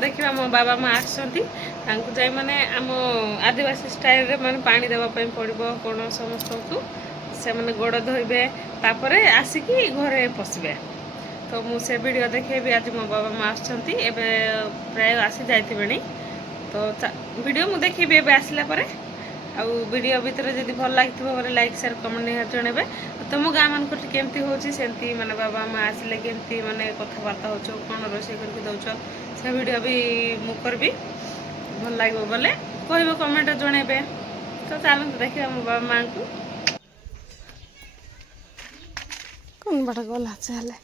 देखा मो बाबा माँ आसती मैंने आम आदिवासी स्टाइल मैंने पानी देवाई पड़ो कौन समस्त को से मैंने गोड़ धोबे तापर आसिकी घरे पशे तो मुझे वीडियो देखेबी आज मो बाबा माँ आसती प्राय आसी जाइए तो वीडियो मुझे देखेबी एवं आसला आउ वीडियो भितर जब भल लगी बोले लाइक शेयर कमेंट निहार जनइबे तुम गाँ मान केमती होती माने बाबा माँ आसिले केमती माने कथबार्ता हो कौन रोषे करके दौच से वीडियो भी मु करबी भल लगे बोले कह कमेंट जनइबे तो चलते देखा मो बाबा माँ को कौन बड़ा गला चले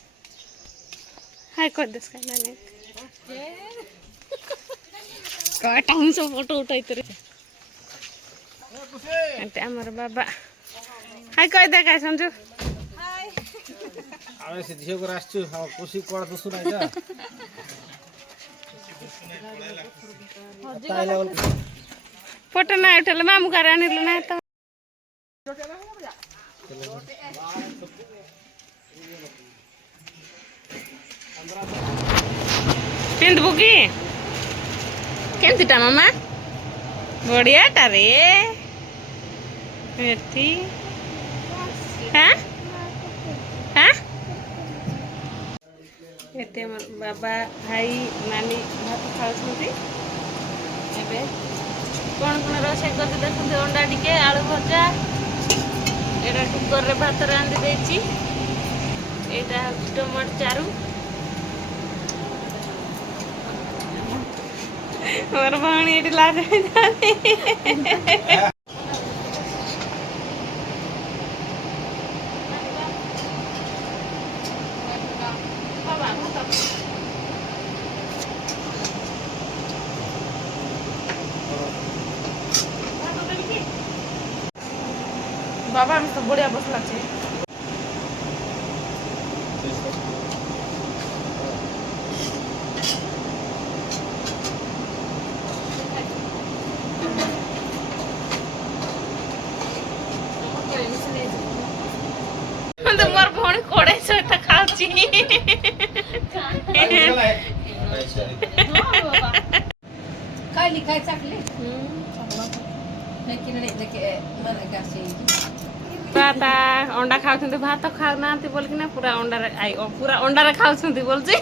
हाय कर दे टाइम सब फोटो उठाई आमर बाबा हाय कह दे क्या संजू आवे से झियो को रास्चु खुशी कोड तो सुनाई जा फोटो ना उठले मामू का रानी ना तो पिंद बुकी केमतीटा मामा बढ़िया रे एठी हाँ हाँ एटे बाबा भाई नानी भात खाऊँ कौन कौन रोषे कर देखते अंडा टिके आलू भजा एटा कुकर रे भात रांधि देछि एटा टमाटर चारू मोर भाणी एटी लाज बाबा हम तो बढ़िया बसला छे तो मोर भौणी कोड़े सहित खाऊची खाली खाई चाकले लेकिन लेके मन गासे पाता अंडा खाउछन्ती भात खाउ नांती बोल कि ना पूरा अंडा रे आई पूरा अंडा रे खाउछन्ती बोलछि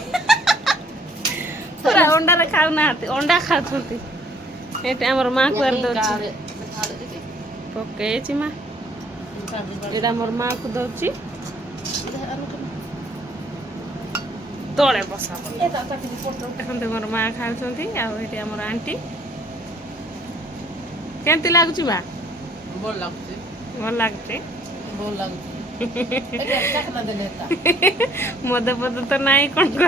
पूरा अंडा रे खाउ नांती अंडा खाउछन्ती एते हमर मां को आर दोछि पकेछि मां एडा हमर मां को दोछि तळे बसा देखते मोर माँ खाऊँ आ आमर आंटी केमती लगुच बा बोल लागते भल लगते बोल लागते एटा चाकना देले ता मद पद तो नाई कौन कर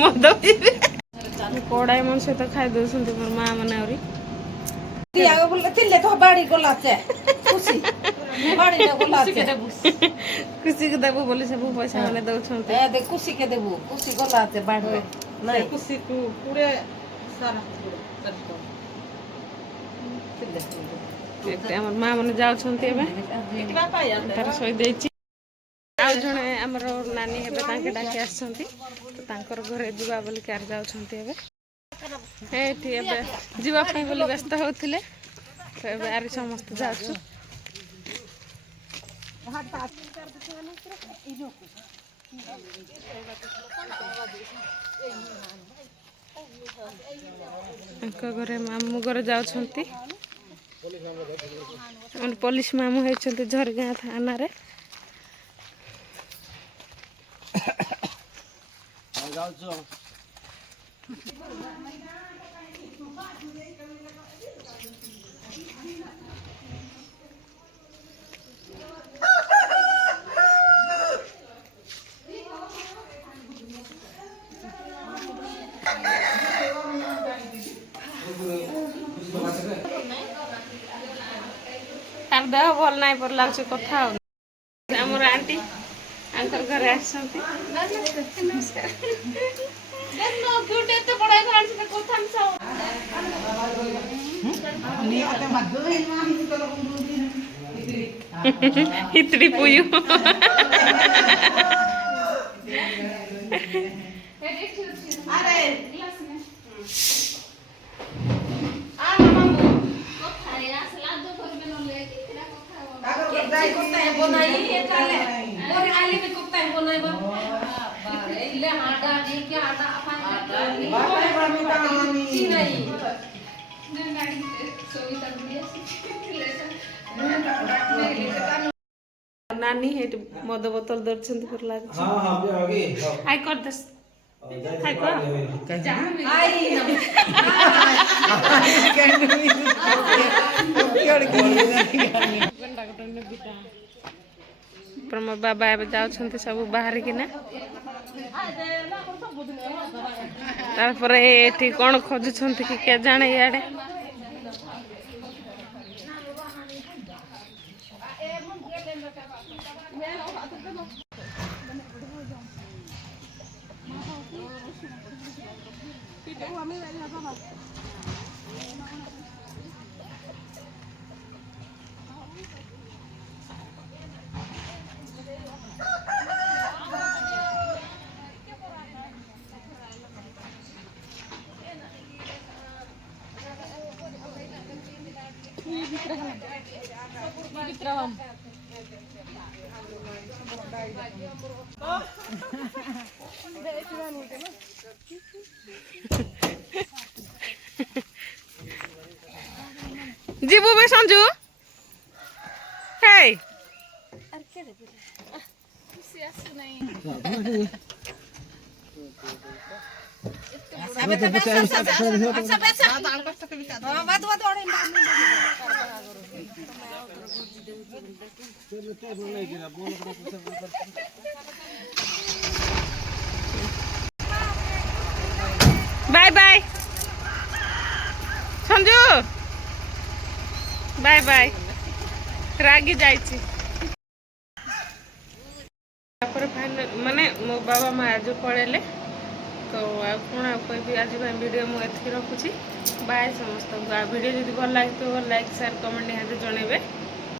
मद कड़ाई मन सहित खाई दौरान मोर माँ मैंने आउरी आगे बोलते तिले तो बाड़ी गोलाचे खुशी बाड़ी ना गोलाचे खुशी के देबू बोली सब पैसा मैंने दौरान ए दे खुशी के देबू खुशी गोलाचे बाड़ी नहीं खुशी को पूरे सारा हमर माँ मैंने जाउछन्ती एबे तार सही देछि आ जणे हमर नानी हेबे तांके डाकी आछन्ती तो तांकर घरे जुवा बोली कार जाउछन्ती एबे एठी एबे जीवा ପାଇଁ बोली व्यस्त होथिले तो एबे आरि समस्त जाउछु घरे मामू घर जाउछन्ती पुलिस मामू होइछन्ती झरगाँ थाना रे तार देह भल नाई पर लागछ कथा हमर आंटी आंकर घरे आछन्ती नमस्कार देखनो क्यूटे तो बड़ा घान से कथा न सब हितड़ी पुयु ଆରେ କିଛି କଥା ହେବ ନାହିଁ ଏଟା ହେଲେ ପରେ ଆଇଲେ ବି କଥା ହେବ ନାହିଁ ବା ବାରେ ଇଲେ ହାଡା ଦେଇକି ହାଡା କିଛି ନାହିଁ नानी हेट मद बोतल दर्शन पर लाग हाँ हाँ भी आगे हाय कर दस हाय कर आई पर मो बाबा एबे जाउ छंती सब बाहर कि ना तार पर एठी कोन खोजु छंती कि के जाने याडे जीबू बे संजू हे bye bye Sanju bye bye रागी जाइछि माने मो बाबा माँ आज पड़ेले तो कौन कोई आज वीडियो मुझे रखुच्छी बाय समस्त वीडियो जब भल लगे तो लाइक शेयर कमेंट निहाती जनइबे।